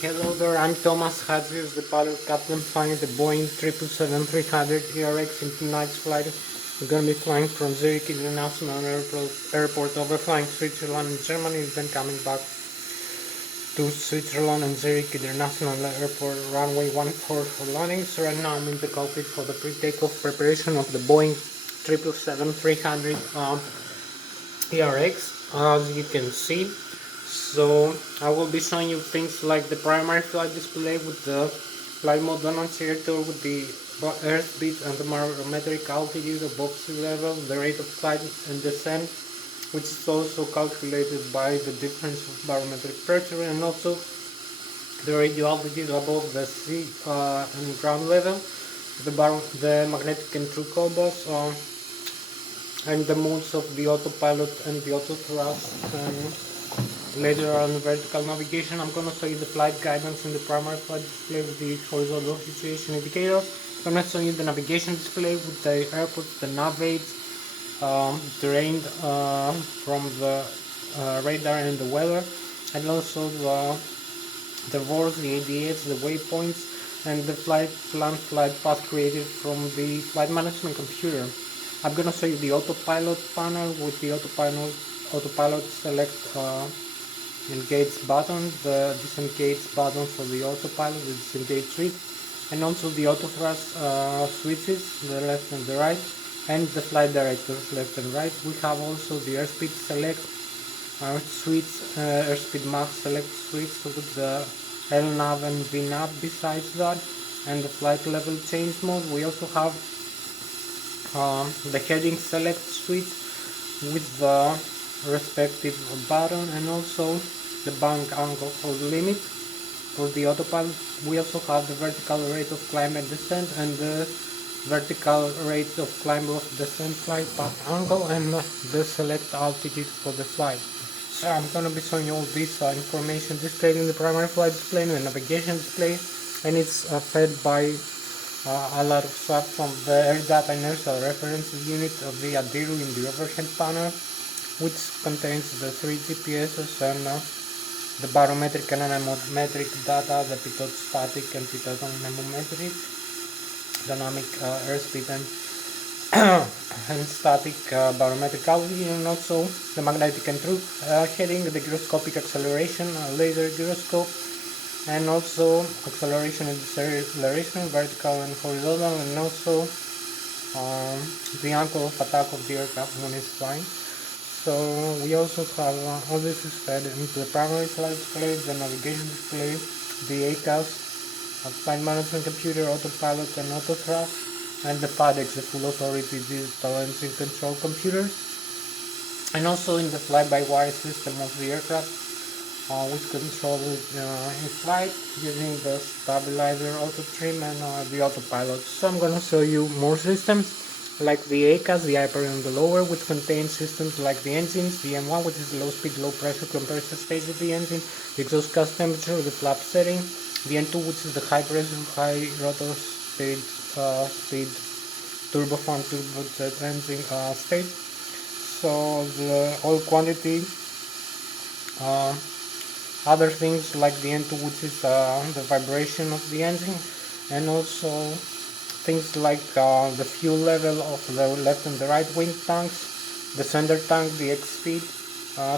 Hello there, I'm Thomas Hatsios, the pilot captain flying the Boeing 777-300 ERX in tonight's flight. We're going to be flying from Zurich International Airport, overflying Switzerland and Germany, then coming back to Switzerland and Zurich International Airport, runway 14 for landings. Right now I'm in the cockpit for the pre-takeoff preparation of the Boeing 777-300 ERX, as you can see. So I will be showing you things like the primary flight display with the flight mode annunciator with the airspeed and the barometric altitude above sea level, the rate of climb and descent, which is also calculated by the difference of barometric pressure, and also the radio altitude above the sea and ground level, the magnetic and true compass, and the modes of the autopilot and the auto thrust. Later on vertical navigation, I'm going to show you the flight guidance in the primary flight display with the horizontal situation indicator. I'm going to show you the navigation display with the airports, the nav aids, terrain from the radar and the weather, and also the VORs, the ADS, the waypoints, and the flight path created from the flight management computer. I'm going to show you the autopilot panel with the autopilot select engage button, the disengage button for the autopilot, the disengage switch, and also the auto thrust switches, the left and the right, and the flight directors left and right. We have also the airspeed select switch, airspeed max select switch with the LNAV and VNAV besides that, and the flight level change mode. We also have the heading select switch with the respective button, and also the bank angle for the limit. For the autopilot, we also have the vertical rate of climb and descent, and the vertical rate of climb of descent flight path angle, and the select altitude for the flight. So I'm going to be showing you all this information displayed in the primary flight display and the navigation display, and it's fed by a lot of stuff from the air data inertial reference unit of the ADIRU in the overhead panel, which contains the 3 GPSs and the barometric and anemometric data, the pitot static and pitot anemometric, dynamic airspeed and static barometric altitude, and also the magnetic and true heading, the gyroscopic acceleration, laser gyroscope, and also acceleration and deceleration, vertical and horizontal, and also the angle of attack of the aircraft when it's flying. So we also have all this is fed into the primary flight display, the navigation display, the ACAS, flight management computer, autopilot and auto thrust, and the FADEX, the full authority digital engine control computers, and also in the fly-by-wire system of the aircraft, which controls in flight using the stabilizer, auto trim, and the autopilot. So I'm going to show you more systems like the ACAS, the upper and the lower, which contains systems like the engines, the M1, which is the low speed, low pressure compressor stage of the engine, the exhaust gas temperature, the flap setting, the N2, which is the high pressure, high rotor speed turbofan, turbojet engine state. So the oil quantity, other things like the N2, which is the vibration of the engine, and also things like the fuel level of the left and the right wing tanks, the center tank, the X-speed,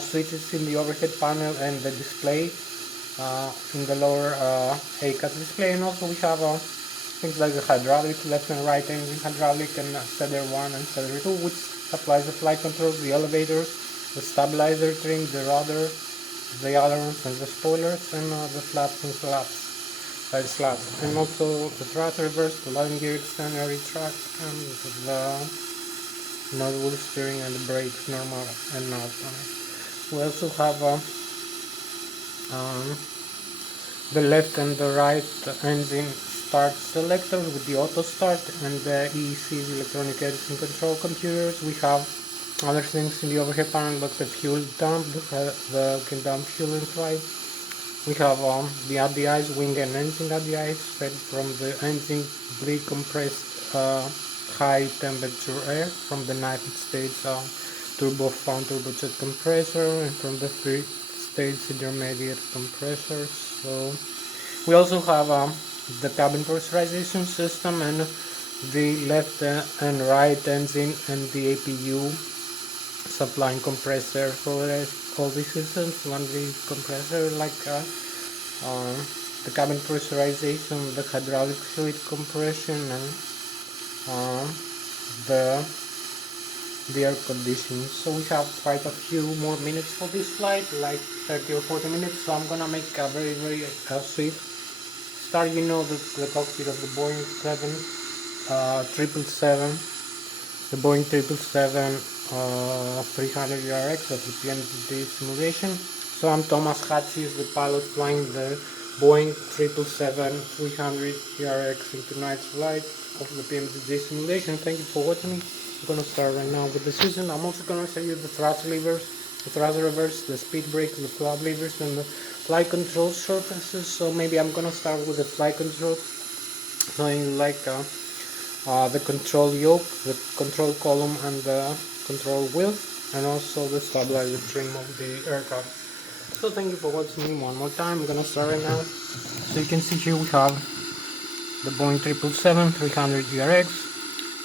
switches in the overhead panel, and the display in the lower ACAS display. And also we have things like the hydraulic, left and right engine hydraulic, and Cedar 1 and Cedar 2, which applies the flight controls, the elevators, the stabilizer trim, the rudder, the ailerons and the spoilers, and the flaps and slats. Slats, and also the thrust reverse, the landing gear extender, retract, and the nose wheel steering and the brakes normal and not. We also have the left and the right engine start selectors with the auto start and the EEC, the electronic engine control computers. We have other things in the overhead panel like the fuel dump, the can dump fuel and fly. We have the ADIs, wing and engine ADIs, fed from the engine pre-compressed high temperature air from the United States turbofan turbojet compressor, and from the 3 stage intermediate compressors. So We also have the cabin pressurization system and the left and right engine and the APU supplying compressor for all these systems. One big compressor like the cabin pressurization, the hydraulic fluid compression, and uh, the air conditioning. So we have quite a few more minutes for this flight, like 30 or 40 minutes. So I'm gonna make a very swift start. You know the cockpit of the Boeing 777, the Boeing 777 300 ERX of the PMD simulation. So I'm Thomas Hatsios, the pilot flying the Boeing 777 300 ERX into night flight of the PMD simulation. Thank you for watching. I'm gonna start right now with the system. I'm also gonna show you the thrust levers, the thrust reverse, the speed brakes, the flap levers, and the flight control surfaces. So maybe I'm gonna start with the flight control. Knowing like the control yoke, the control column, and the control wheel, and also the stabilizer trim of the aircraft. So thank you for watching me one more time. I'm gonna start right now. So you can see here we have the Boeing 777 300 ERX.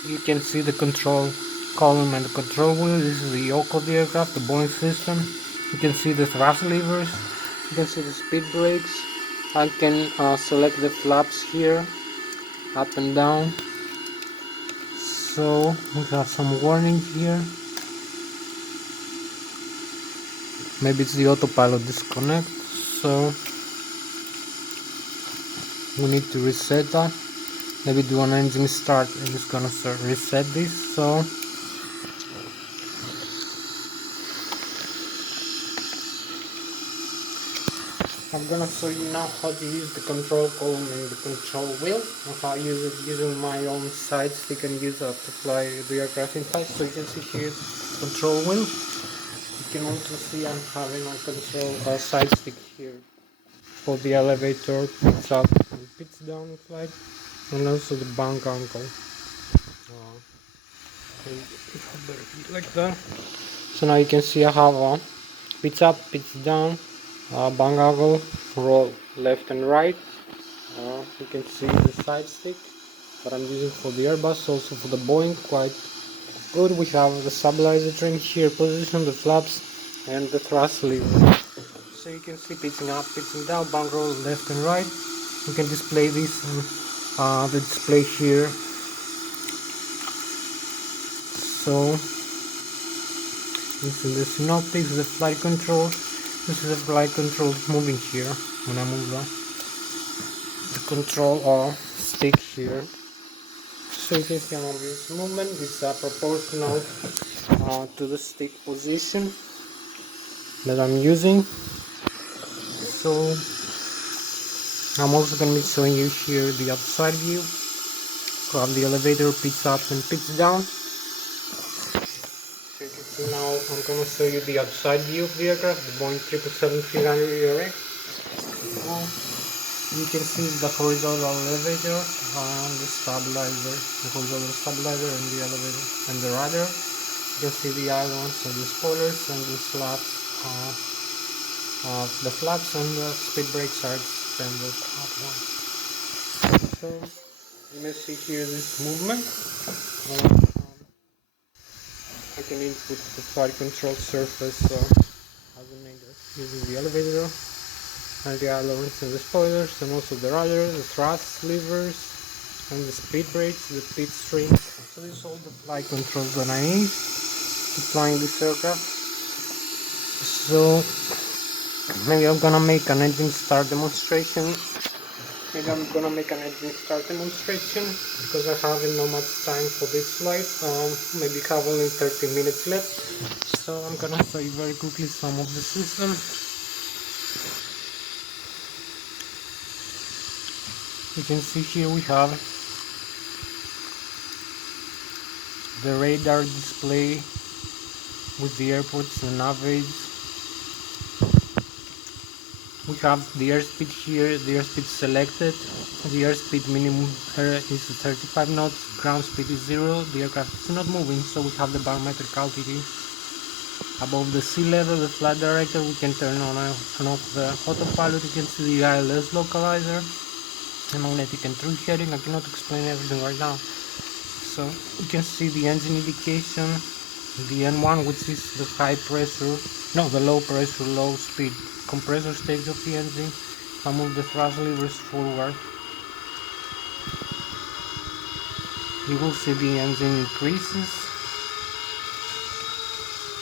You can see the control column and the control wheel. This is the yoke of the aircraft, the Boeing system. You can see the thrust levers. You can see the speed brakes. I can select the flaps here, up and down. So we have some warnings here. Maybe it's the autopilot disconnect, so we need to reset that. Maybe do an engine start and it's gonna reset this. So I'm gonna show you now how to use the control column and the control wheel, and how I use it using my own side stick and use that to fly the aircraft in flight. So you can see here control wheel. You can also see I'm having a control side stick here for the elevator, pits up and pits down in flight, and also the bank angle. Like that. So now you can see I have pits up, pits down, bank angle, roll left and right. You can see the side stick that I'm using for the Airbus, also for the Boeing, quite good. We have the stabilizer trim here, position, the flaps, and the thrust lever. So you can see pitching up, pitching down, bank roll left and right. You can display this on the display here. So this is the synoptics, the flight control. This is the flight control moving here. When I move the control stick here. So you can see an obvious movement. It's proportional to the stick position that I'm using. So I'm also going to be showing you here the outside view. So I have the elevator pits up and pits down. So you can see now I'm going to show you the outside view of the aircraft, the Boeing 777-300 ERX. You can see the horizontal elevator and the stabilizer, the horizontal stabilizer and the elevator and the rudder. You can see the islands and the spoilers and the flaps. The flaps and the speed brakes are extended upwards. So you may see here this movement. I can input the flight control surface as a neighbor using the elevator and the ailerons and the spoilers, and also the rudder, the thrust levers, and the speed brakes, the pit string. So this is all the flight control that I need to flying this aircraft. So maybe I'm gonna make an engine start demonstration. Because I haven't no much time for this flight. Maybe have only 30 minutes left. So I'm gonna show you very quickly some of the system. You can see here we have the radar display with the airports and navigation. We have the airspeed here, the airspeed selected. The airspeed minimum is 35 knots, ground speed is 0, the aircraft is not moving, so we have the barometric altitude. Above the sea level, the flight director, we can turn on and off the autopilot. You can see the Lszh localizer, the magnetic and through heading. I cannot explain everything right now. So you can see the engine indication, the N1, which is the the low pressure, low speed compressor stage of the engine. I move the thrust levers forward. You will see the engine increases.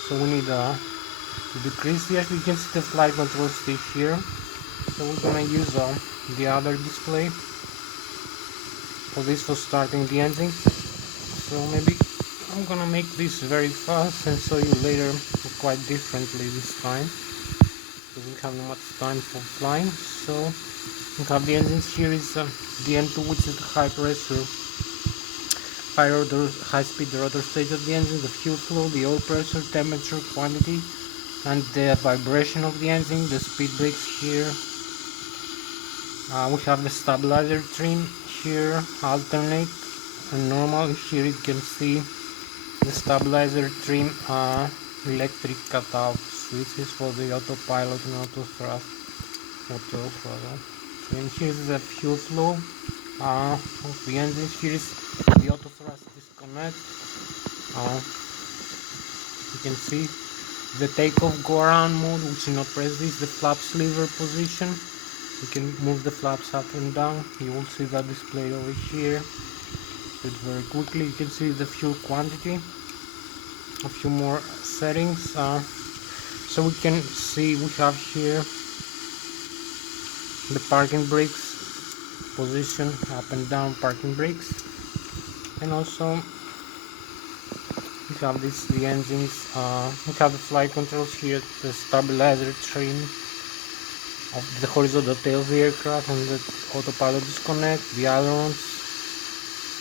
So we need to decrease the. You can see the flight control stick here. So we're gonna use the other display for this, for starting the engine. So maybe I'm gonna make this very fast and show you later quite differently this time, because we have not much time for flying. So we have the engines here is the N2, which is the high pressure high speed rotor stage of the engine, the fuel flow, the oil pressure, temperature, quantity, and the vibration of the engine, the speed brakes here. We have the stabilizer trim here, alternate and normal. Here you can see the stabilizer trim electric cutoff switches for the autopilot and auto thrust. And here's the fuel flow of the engine. Here is the auto thrust disconnect. You can see the takeoff go around mode, which is not press this, the flaps lever position. You can move the flaps up and down. You will see that displayed over here. So it's very quickly. You can see the fuel quantity, a few more settings. So we can see we have here the parking brakes position, up and down parking brakes, and also we have the engines. We have the flight controls here, the stabilizer trim of the horizontal tail of the aircraft, and the autopilot disconnect, the ailerons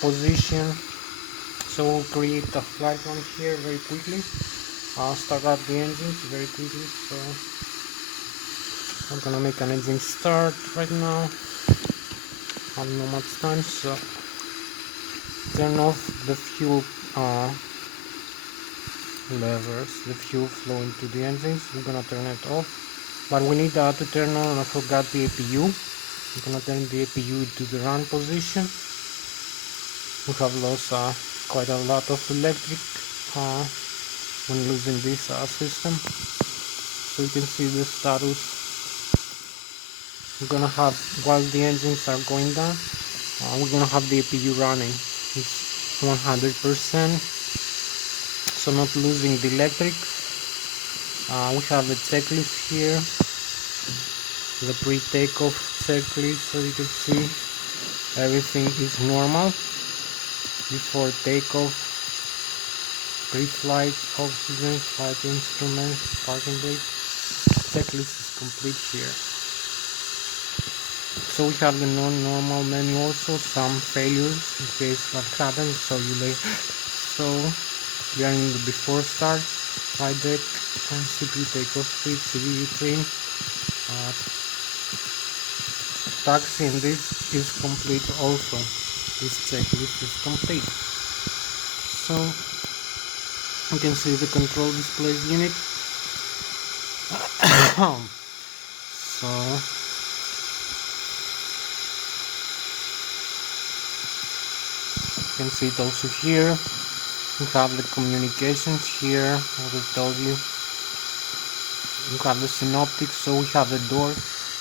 position. So we'll create a flight plan here very quickly. I'll start up the engines very quickly. So I'm gonna make an engine start right now. I have no much time, so turn off the fuel levers, the fuel flow into the engines. We're gonna turn it off, but we need to turn on. I forgot the APU. I'm gonna turn the APU to the run position. We have lost quite a lot of electric when losing this system. So you can see the status. We're gonna have, while the engines are going down, we're gonna have the APU running. It's 100%, so not losing the electric. We have the checklist here, the pre-takeoff checklist. So you can see everything is normal before takeoff. Pre-flight oxygen, flight instruments, parking brake. Checklist is complete here. So we have the non-normal menu, also some failures in case that happens. So you later. So we are in the before start, flight deck, and CPU takeoff speed, CPU trim, taxi, and this is complete also. This checklist is complete. So you can see the control displays unit. So you can see it also here. We have the communications here, as I told you. We have the synoptics, so we have the door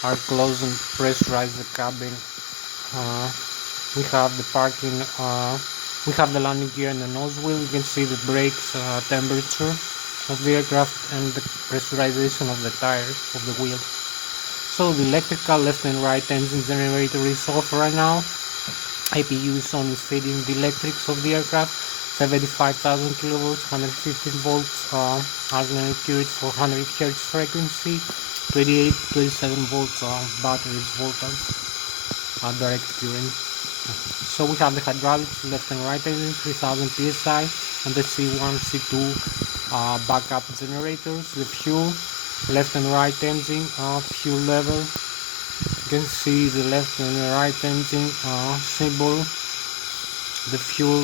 are closed and pressurize the cabin. We have the parking, we have the landing gear and the nose wheel. You can see the brakes, temperature of the aircraft, and the pressurization of the tires, of the wheels. So the electrical left and right engine generator is off right now. APU is on, is feeding the electrics of the aircraft. 75,000 kilovolts, 115 volts, alternating current for 100 Hz frequency, 27 volts batteries voltage, direct current. So we have the hydraulics left and right engine, 3000 psi, and the C1, C2 backup generators. The fuel left and right engine, fuel level. You can see the left and right engine symbol. The fuel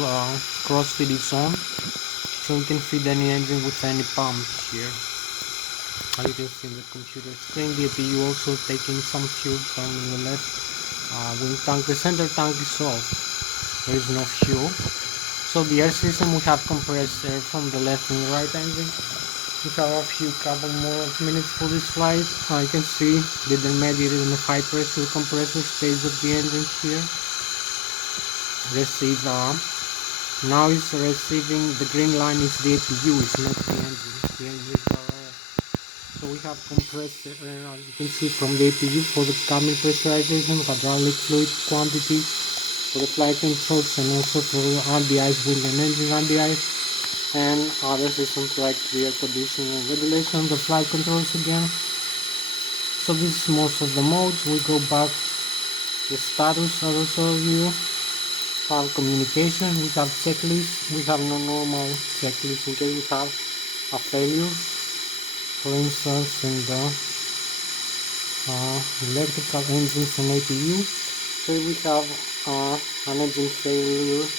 crossfeed is on. so we can feed any engine with any pump here. As you can see in the computer screen, the APU also taking some fuel from the left wing tank. The center tank is off, there is no fuel. So the air system, we have compressed air from the left and the right engine. We have a few couple more minutes for this flight. You can see the intermediate and the high pressure compressor stage of the engine here. Now it's receiving, the green line is the APU, it's not the engine. The engines are off. So we have compressed air, as you can see, from the APU for the cabin pressurization, hydraulic fluid quantity, for the flight controls, and also for the RDIs, wing and engine RDIs, and other systems like the air conditioning and ventilation, the flight controls again. So this is most of the modes. We go back the status, as I showed you. Have communication, we have checklist, we have no normal checklist in case we have a failure, for instance in the electrical engines and APU. So we have an engine failure,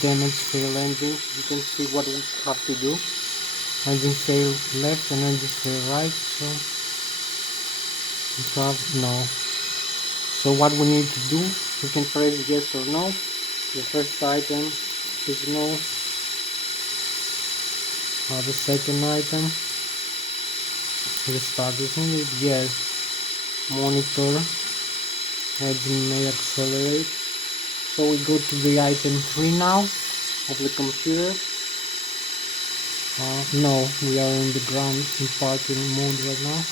damage fail engine, you can see what we have to do. Engine fail left and engine fail right, so we have no. So what we need to do, we can press yes or no. The first item is no. The second item, restart this one is yes. Monitor, engine may accelerate. So we go to the item 3 now of the computer. No, we are in the ground in parking mode right now.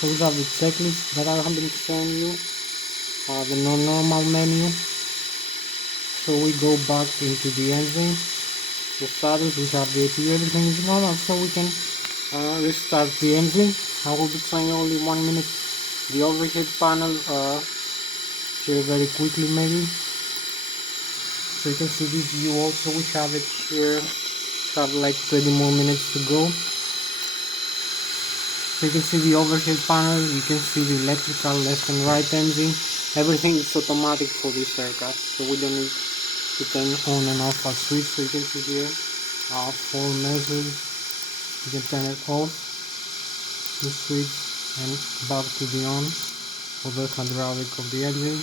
So we have the checklist that I have been showing you, the normal menu. So we go back into the engine, the status, we have the APU, everything is normal, so we can restart the engine. I will be trying only 1 minute the overhead panel here very quickly maybe. So you can see this view also, we have it here, have like 20 more minutes to go. So you can see the overhead panel, you can see the electrical left and right engine. Everything is automatic for this aircraft, so we don't need to turn on and off a switch. So you can see here, 4 measures, you can turn it off, the switch, and back to the on for the hydraulic of the engine.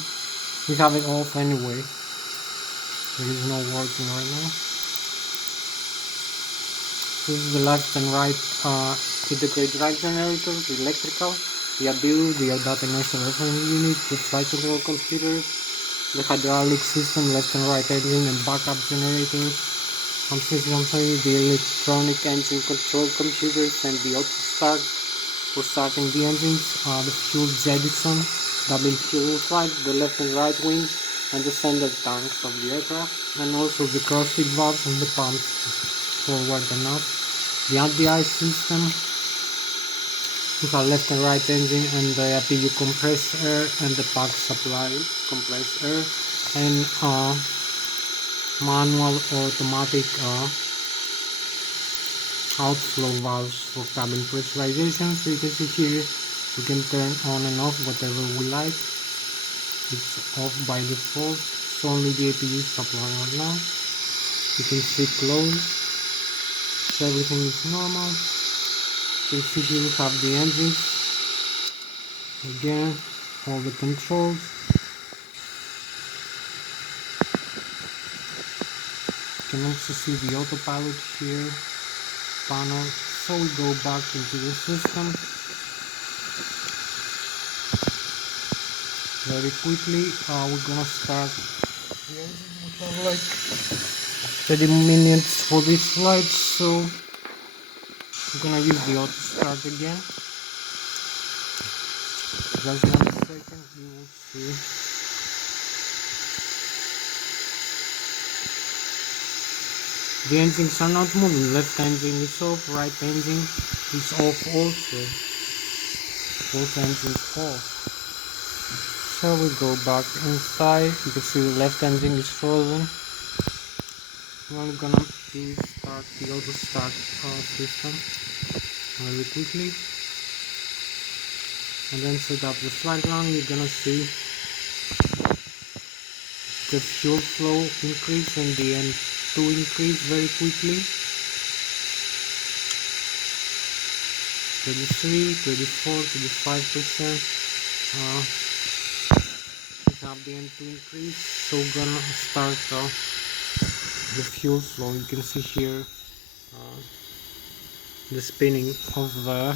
We have it off anyway, there is no working right now. This is the left and right integrated drive generator, the electrical, the ABU, the data inertial reference unit, the flight control computer, the hydraulic system, left and right engine and backup generators, the electronic engine control computers, and the auto start for starting the engines, the fuel jettison, double fuel in flight, the left and right wing, and the center tanks of the aircraft, and also the crossfeed valves and the pumps forward and up. The RDI system, with our left and right engine, and the APU compressed air, and the pack supply compressed air, and manual or automatic outflow valves for cabin pressurization. So you can see here, we can turn on and off whatever we like. It's off by default, so only the APU supply right now. You can see close. So everything is normal. You can see here we have the engines, again all the controls. You can also see the autopilot here panel. So we go back into the system very quickly. We're gonna start the engine. We have like 30 minutes for this flight, so I'm gonna use the auto start again. Just 1 second, you will see. The engines are not moving. Left engine is off, right engine is off also. Both engines off. So we go back inside. You can see the left engine is frozen. Now we're gonna to start the auto start system very quickly, and then set up the flight plan. You're gonna see the fuel flow increase and the N2 increase very quickly. 23, 24, 25%. We have the N2 increase, so we're gonna start the fuel flow. You can see here the spinning of the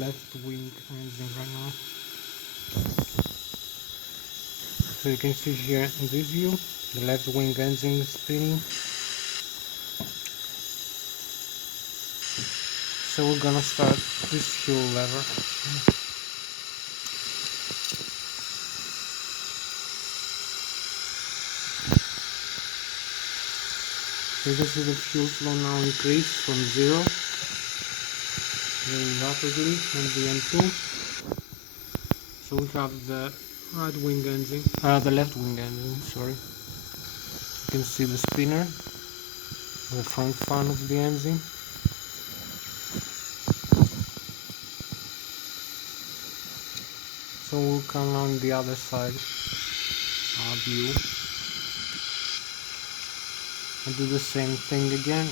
left wing engine right now. So you can see here in this view the left wing engine is spinning. So we're gonna start this fuel lever. So you can see the fuel flow now increase from 0 very rapidly on the N2. So we have the right wing engine, the left wing engine, sorry. You can see the spinner, the front fan of the engine. So we'll come on the other side view and do the same thing again.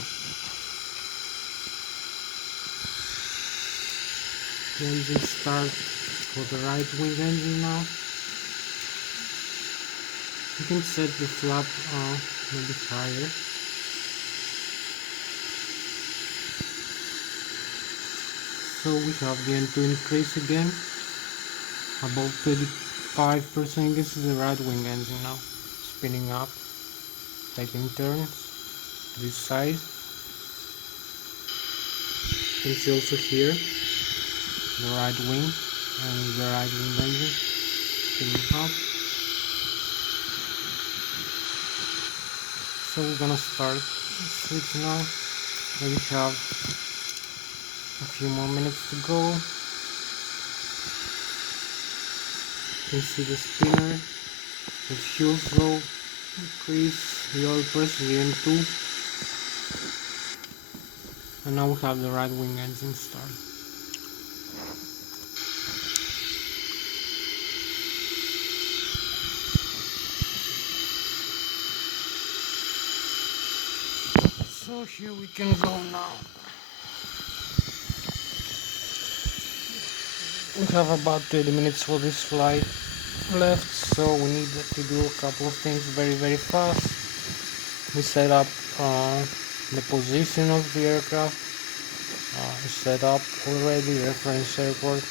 The engine start for the right wing engine now. You can set the flap maybe higher. So we have the N2 increase again, about 35%. This is the right wing engine now, spinning up, taking turns this side. You can see also here the right wing and the right wing engine spinning up. So we're gonna start the switch now. We have a few more minutes to go. You can see the spinner, the fuel flow increase, the oil pressure, the N2, and now we have the right wing engine start. So here we can go now. We have about 30 minutes for this flight left, so we need to do a couple of things very fast. We set up the position of the aircraft. We set up already reference airport.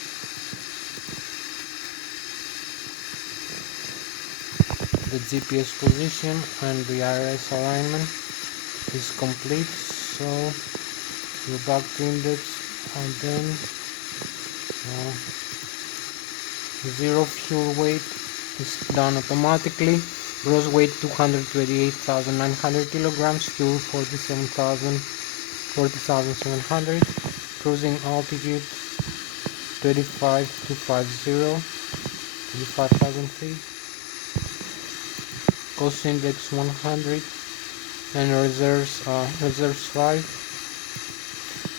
The GPS position and the IRS alignment is complete, so go back to index and then zero fuel weight is done automatically. Gross weight 228,900 kilograms, fuel 40,700, cruising altitude 25,000 feet, cost index 100, and reserves 5,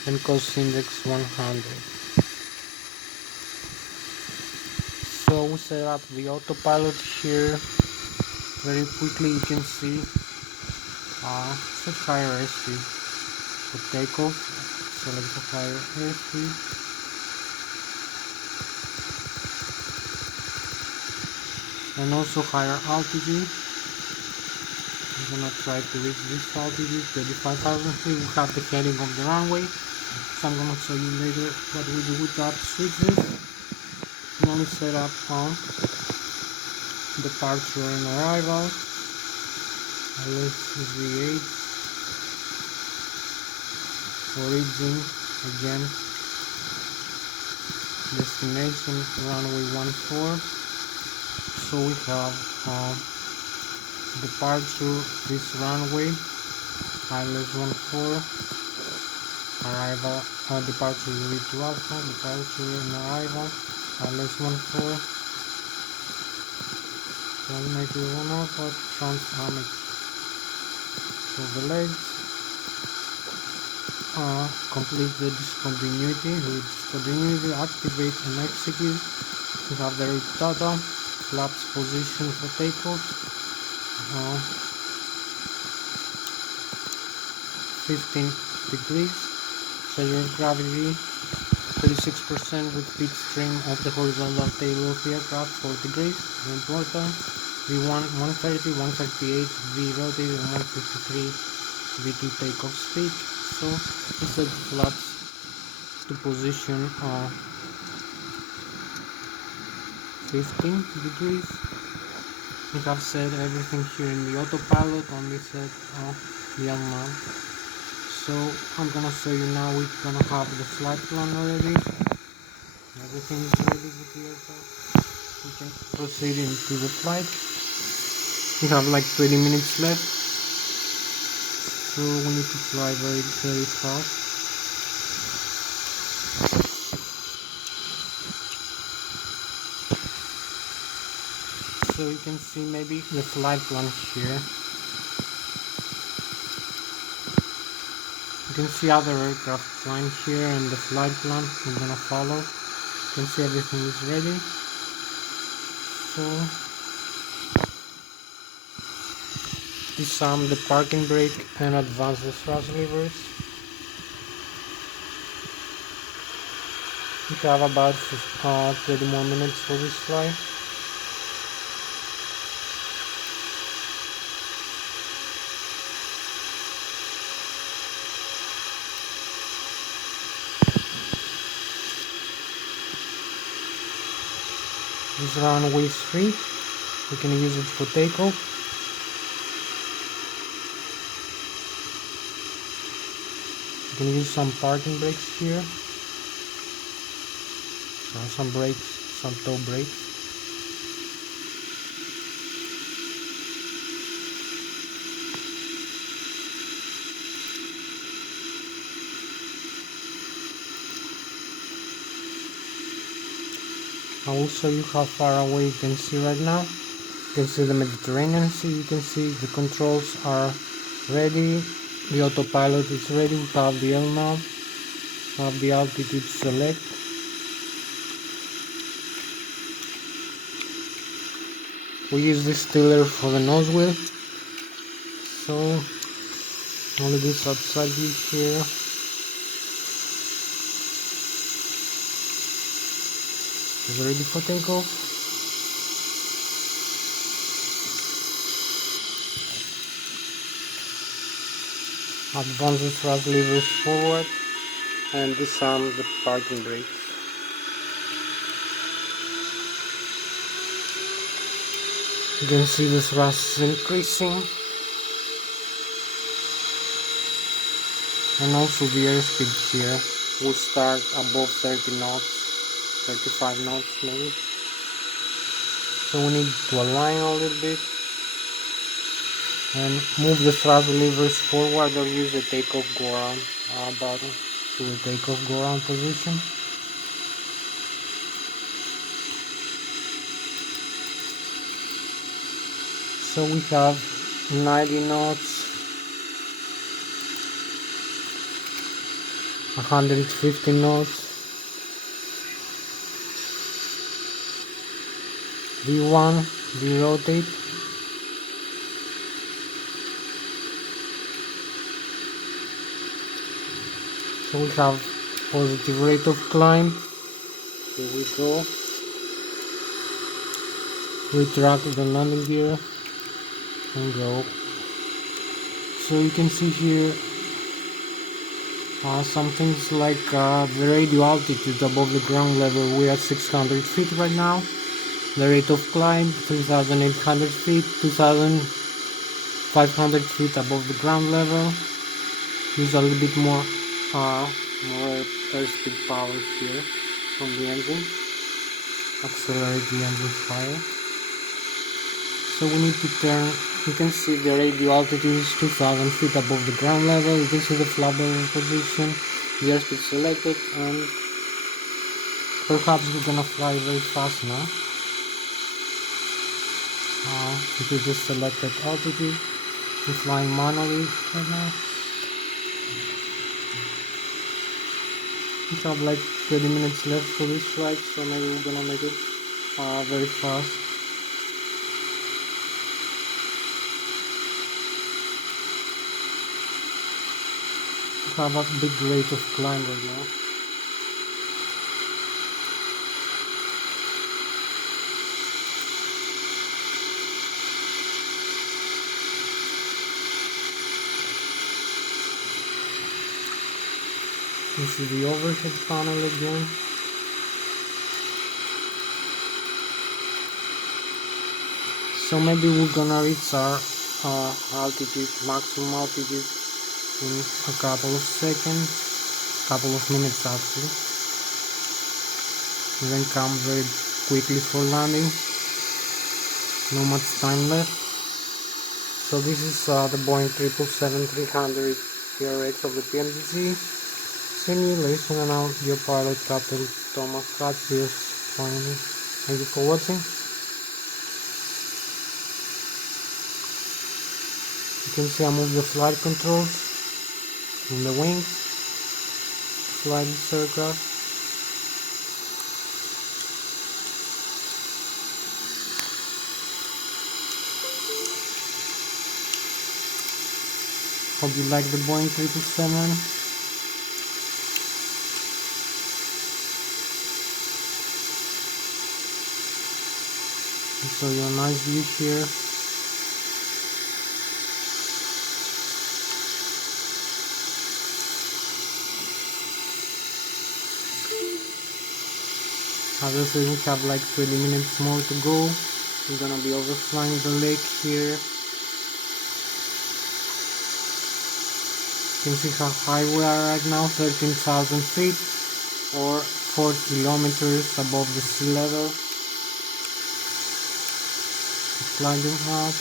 and cost index 100. So we set up the autopilot here very quickly. You can see set higher airspeed for takeoff. Select the higher airspeed. And also higher altitude. I'm gonna try to reach this altitude, 35,000 feet. We have the heading of the runway, so I'm gonna show you later what we do with that switches. Now we set up on departure and arrival. Lszh V8. Origin again. Destination runway 14. So we have departure this runway, Lszh 14, arrival, departure V2 Alpha, departure and arrival, Lszh 14, 191 Alpha, trans So the legs complete the discontinuity. With discontinuity, activate and execute. We have the root data, flaps position for takeoff, 15 degrees, center of gravity 36% with pitch trim of the horizontal tail of the aircraft 4 degrees, important. V1 130, 138, V rotated 153, V2 takeoff speed. So we set the flaps to position 15 degrees. We have set everything here in the autopilot, only set the unmount. So I'm gonna show you now. We're gonna have the flight plan already. Everything is ready with the aircraft. We can proceed into the flight. We have like 20 minutes left, so we need to fly very fast. So you can see maybe the flight plan here. You can see other aircraft flying here and the flight plan we're gonna follow. You can see everything is ready. So disarm the parking brake and advance the thrust levers. We have about 30 more minutes for this flight. This is runway 3. We can use it for takeoff. You can use some parking brakes here. Some brakes, some toe brakes. I will show you how far away you can see right now. You can see the Mediterranean Sea. You can see the controls are ready. The autopilot is ready. We have the Lszh. We have the altitude select. We use this tiller for the nose wheel. So only this outside view here. Is ready for takeoff. Advance the thrust levers forward and disarm the parking brakes. You can see the thrust is increasing, and also the airspeed here will start above 30 knots, 35 knots maybe. So we need to align a little bit and move the thrust levers forward, or use the takeoff go around button to the takeoff go around position. So we have 90 knots, 150 knots, V1, V rotate, so we have positive rate of climb. Here we go. Retract the landing gear and go. So you can see here some things like the radio altitude above the ground level. We are at 600 feet right now. The rate of climb 3,800 feet, 2,500 feet above the ground level. Use a little bit more airspeed power here from the engine. Accelerate the engine higher. So we need to turn. You can see the radio altitude is 2,000 feet above the ground level. You can see the flap position, the airspeed selected, and perhaps we're gonna fly very fast now. Because it's selected altitude. I'm flying manually right now. We have like 20 minutes left for this flight, so maybe we're gonna make it very fast. We have a big rate of climb right now. This is the overhead panel again. So maybe we're gonna reach our altitude, maximum altitude in a couple of seconds, couple of minutes actually. And then come very quickly for landing. No much time left. So this is the Boeing 777-300 TRX of the PMDG simulation, and now your pilot Captain Thomas Hatsios. Thank you for watching. You can see I move the flight controls in the wings, fly this aircraft. Hope you like the Boeing 777. So your nice view here. As I said, we have like 20 minutes more to go. We're gonna be overflying the lake here. You can see how high we are right now, 13,000 feet or 4 kilometers above the sea level. Sliding out.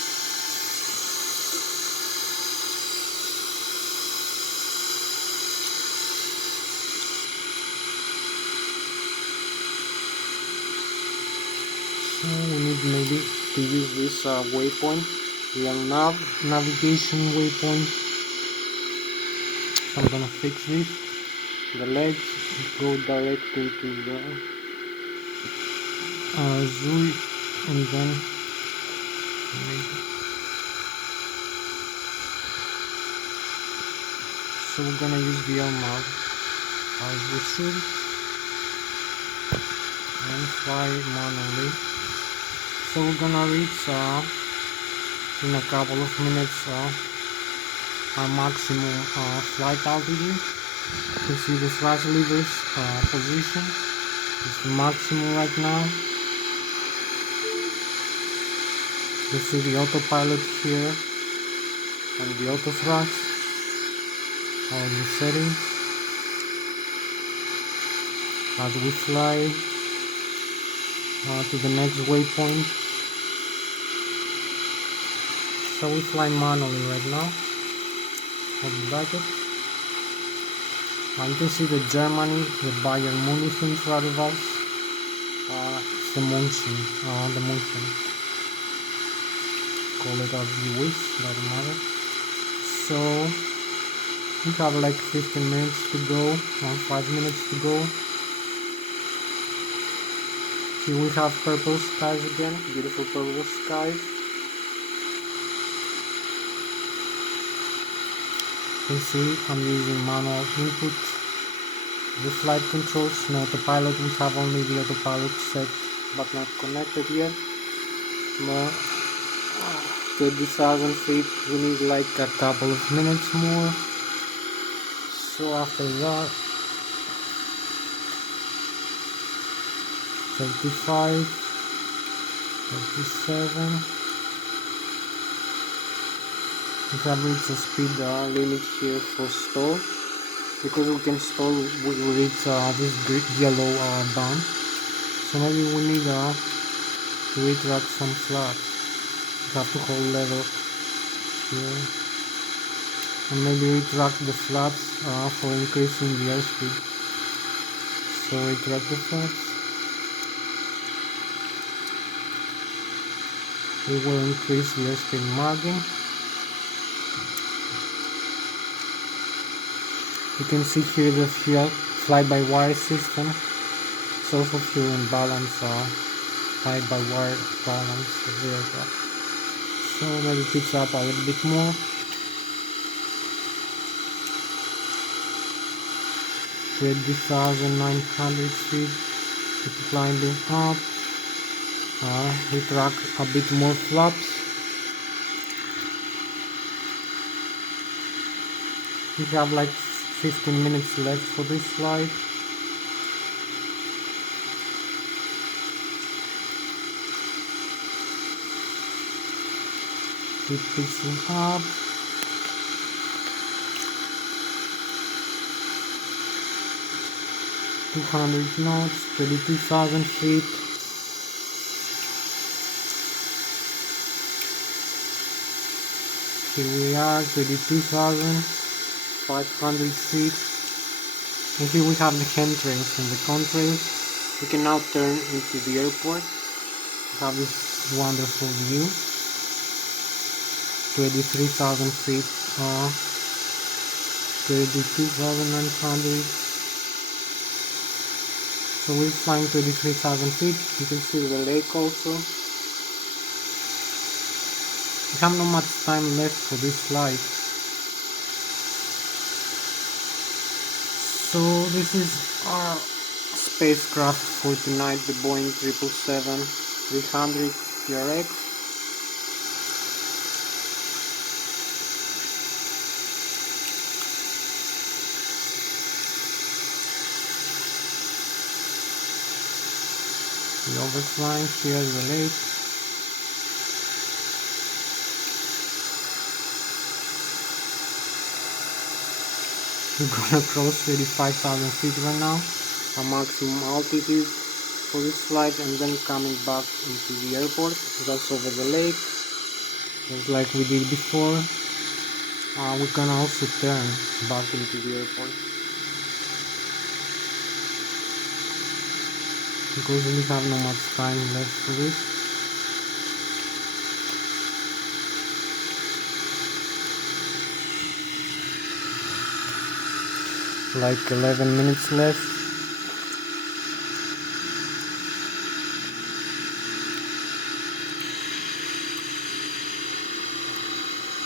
So we need maybe to use this waypoint, the navigation waypoint. I'm gonna fix this. The legs go direct into the zoo, and then so we're gonna use the armor as we should and fly manually. So we're gonna reach in a couple of minutes our maximum flight altitude. You can see the thrust levers position is the maximum right now. You see the autopilot here and the auto thrust, all the settings. As we fly to the next waypoint. So we fly manually right now. Hope you like it. You can see the Germany, the Bayern Munich in front of us. It's the mountain. Call it as you wish, doesn't matter. So we have like 15 minutes to go, 5 minutes to go. Here we have purple skies again, beautiful purple skies. You can see I'm using manual input. The flight controls, no autopilot, we have only the autopilot set but not connected yet. More 20,000 feet, we need like a couple of minutes more. So after that, 35, 37. We have reached the speed limit here for stall. Because we can stall, we will reach this yellow band. So maybe we need to retract some flaps. We have to hold level here. And maybe retract the flaps for increasing the airspeed. So retract the flaps. We will increase the airspeed margin. You can see here the fuel fly-by-wire system. It's also fuel and balance, fly-by-wire balance of the aircraft. So maybe pitch up a little bit more. 20,900 feet. Keep climbing up. We track a bit more flaps. We have like 15 minutes left for this flight. Keep pitching up. 200 knots, 32,000 feet. Here we are, 32,500 feet. And here we have the handrails and the contrails. We can now turn into the airport. We have this wonderful view. 23,000 feet, 32,900. So we're flying 23,000 feet. You can see the lake also. We have not much time left for this flight. So this is our spacecraft for tonight, the Boeing 777-300 TRX. We're overflying here the lake. We're gonna cross 35,000 feet right now, our maximum altitude for this flight, and then coming back into the airport. That's over the lake, just like we did before. We can also turn back into the airport, because we have not much time left for this. Like 11 minutes left.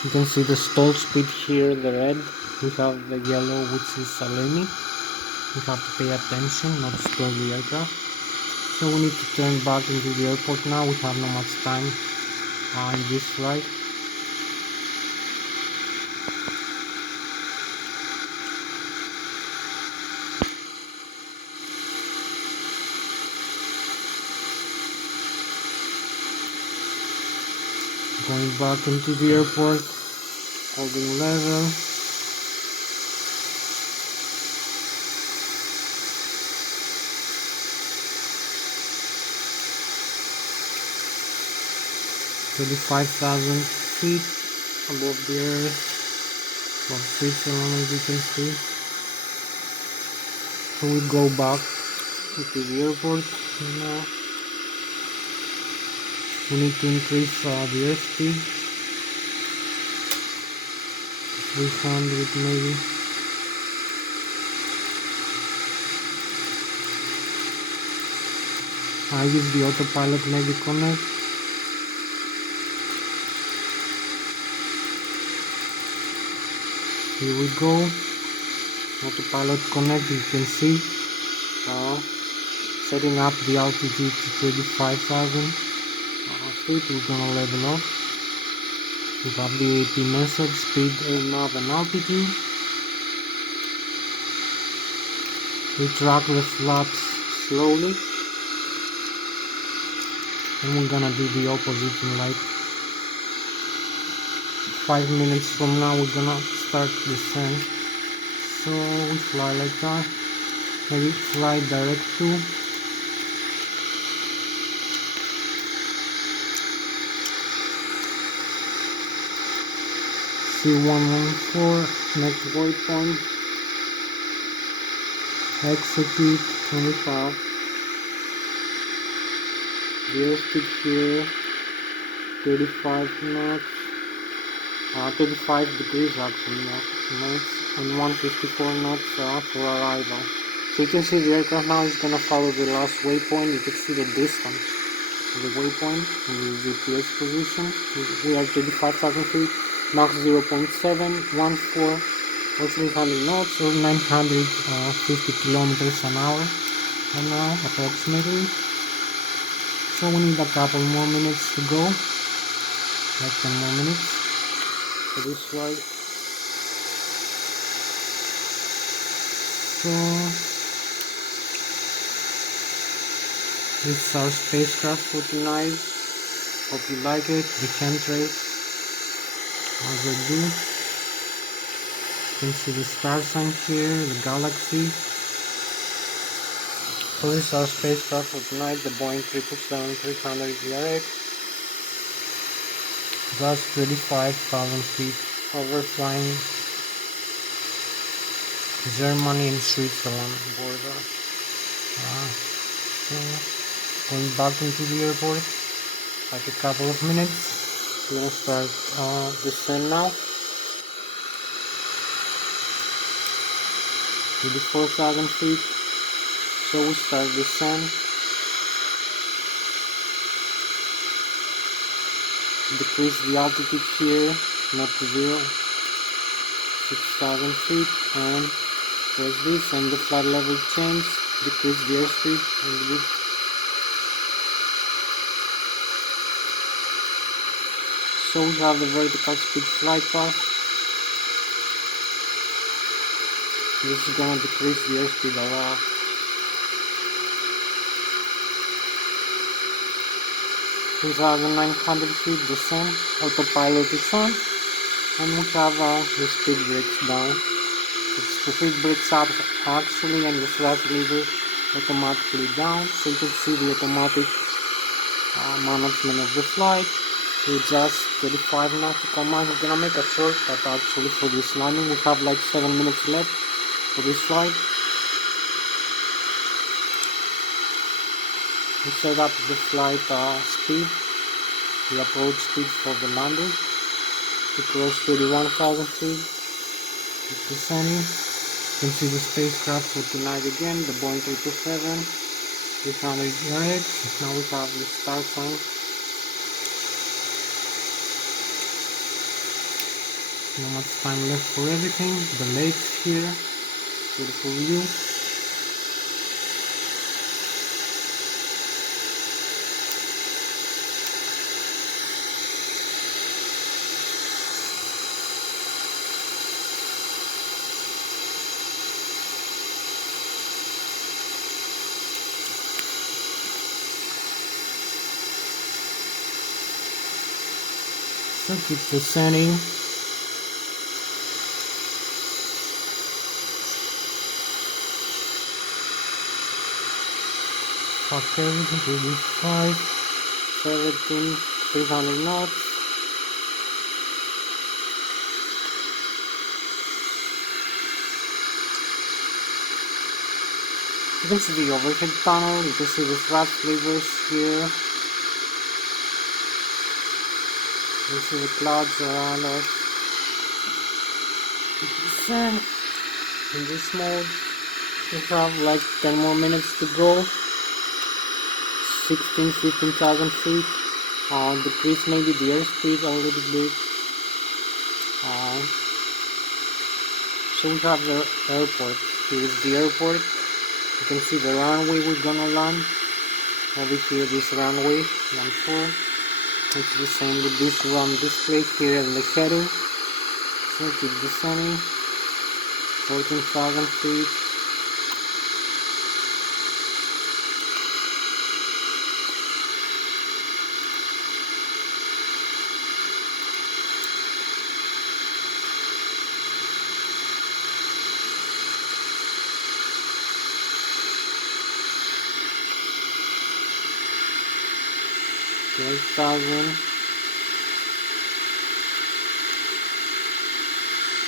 You can see the stall speed here, the red. We have the yellow, which is a limit. We have to pay attention not to stall the aircraft. So we need to turn back into the airport now. We have not much time in this flight. Going back into the airport, holding level. $35,000 feet above the earth, above Switzerland, as you can see. So we go back into the airport now. We need to increase the airspeed, 300 maybe. I use the autopilot maybe connect. Here we go. Autopilot connect, you can see. Setting up the altitude to 35,000 feet. We're gonna level off. We have the AP method, speed, nav and altitude. We track the flaps slowly, and we're gonna do the opposite in like 5 minutes from now. We're gonna start descent. So we fly like that, maybe fly direct to. C114, next waypoint, execute, and we have the airspeed here, 35 knots, 25 degrees actually, knots, and 154 knots for arrival. So you can see the aircraft now is gonna follow the last waypoint. You can see the distance of the waypoint and the GPS position. We are 35,000 feet, Mach 0.714 or 300 knots or 950 kilometers an hour right now approximately. So we need a couple more minutes to go, like 10 more minutes for this flight. So this is our spacecraft for tonight. Hope you like it. The chemtrails as I do. You can see the star sign here, the galaxy. So this is our spacecraft for tonight, the Boeing 777-300 ERX. Just 35,000 feet over flying Germany and Switzerland border. So going back into the airport, like a couple of minutes. We're gonna start descent now. 34,000 feet. So we start descent. Decrease the altitude here, not to 0. 6,000 feet, and press this and the flight level change. Decrease the airspeed a little bit. So we have the vertical speed flight path. This is gonna decrease the airspeed a lot. We have 900 feet descent, autopilot is on, and we have the speed brakes down. The speed brakes up actually, and the thrust lever automatically down, so you can see the automatic management of the flight. We just 35 nautical miles. We're gonna make a shortcut actually for this landing. We have like 7 minutes left for this flight. We set up the flight speed, the approach speed for the landing. We cross 31,000 feet. It's descending. You can see the spacecraft for tonight again, the Boeing 777-300 ERX. Now we have the star sign. Not much time left for everything. The lakes here, beautiful view. So keep descending. Fuck everything, 35, 17, 300 knots. You can see the overhead panel, you can see the thrust levers here. You see the clouds around us. Descend in this mode. We have like 10 more minutes to go. 15,000 feet. Decrease maybe the airspeed a little bit. So we have the airport. Here is the airport. You can see the runway we're gonna land. Over here, this runway, 14. It's the same with this one display here in the heading. So keep descending. 14,000 feet. $12,000.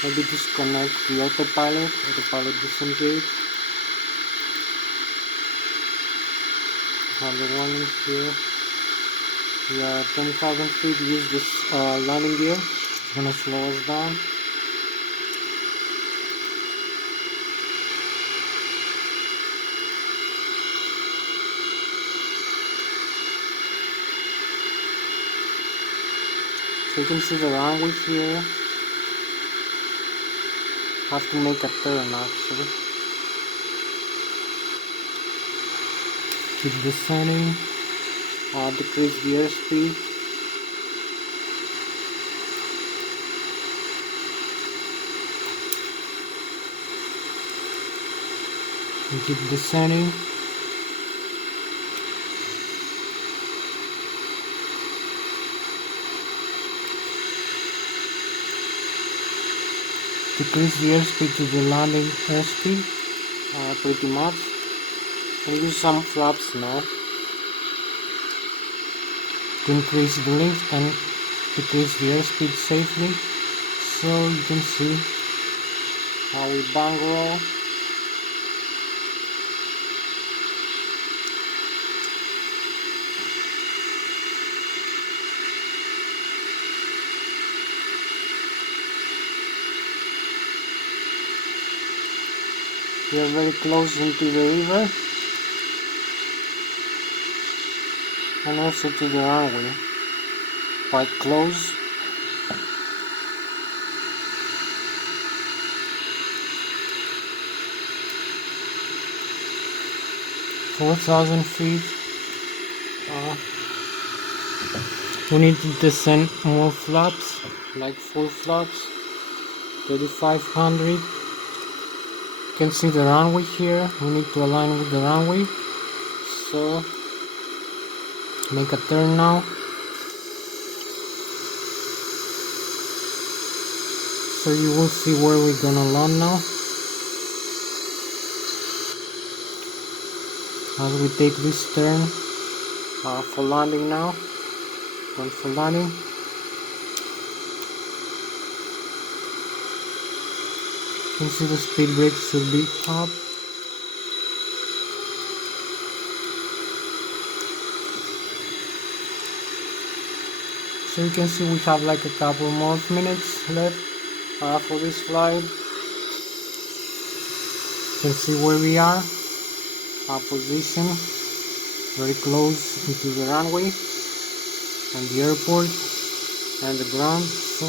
Maybe disconnect the autopilot disengage. Have the warning here. We are 10,000 feet. Use this landing gear. It's gonna slow us down. So you can see the runway here. Have to make a turn actually. Keep descending. Decrease the airspeed. And keep descending. Decrease the airspeed to the landing airspeed, pretty much, and use some flaps now to increase the length and decrease the airspeed safely. So you can see how we bang roll. We are very close into the river and also to the runway, quite close. Four 4,000 feet. We need to descend more flaps, like 4 flaps, 3,500. You can see the runway here. We need to align with the runway, so make a turn now. So you will see where we're gonna land now as we take this turn for landing now. Going for landing. You can see the speed brake should be up. So you can see we have like a couple more minutes left for this flight. You can see where we are, our position, very close into the runway and the airport and the ground. So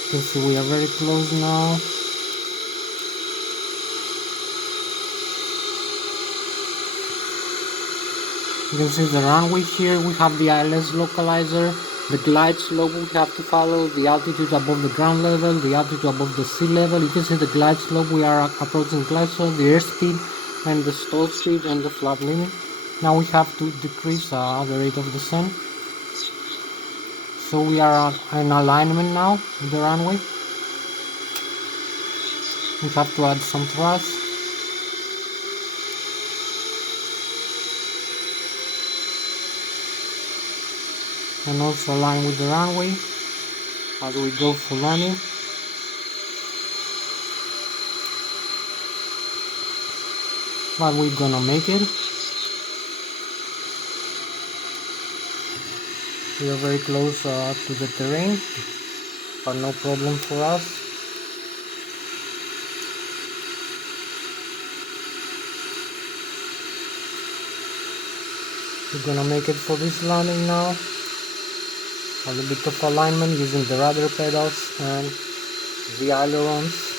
you can see we are very close now. You can see the runway here. We have the Lszh localizer, the glide slope we have to follow, the altitude above the ground level, the altitude above the sea level. You can see the glide slope. We are approaching glide slope, the airspeed and the stall speed and the flap limit. Now we have to decrease the rate of descent. So we are in alignment now with the runway. We have to add some thrust. And also align with the runway as we go for landing. But we're gonna make it. We are very close to the terrain, but no problem for us. We're gonna make it for this landing now. A little bit of alignment using the rudder pedals and the ailerons.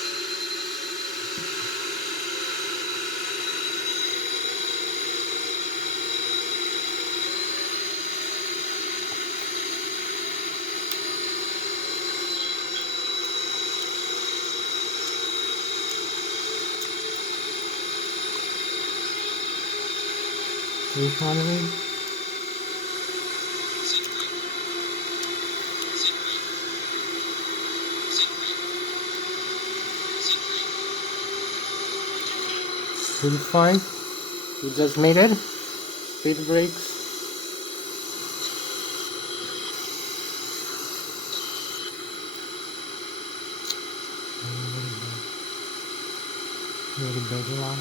$300. Still fine. We just made it. Speed brakes. Really big line.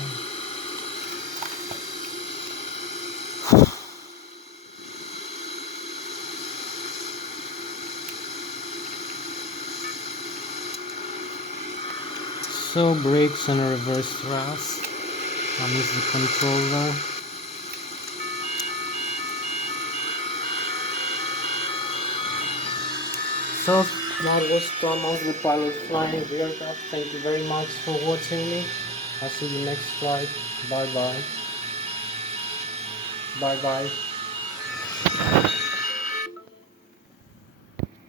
So brakes and reverse thrust. Is the controller. So that was Thomas, the pilot flying the aircraft. Thank you very much for watching me. I'll see you next flight. Bye bye. Bye bye.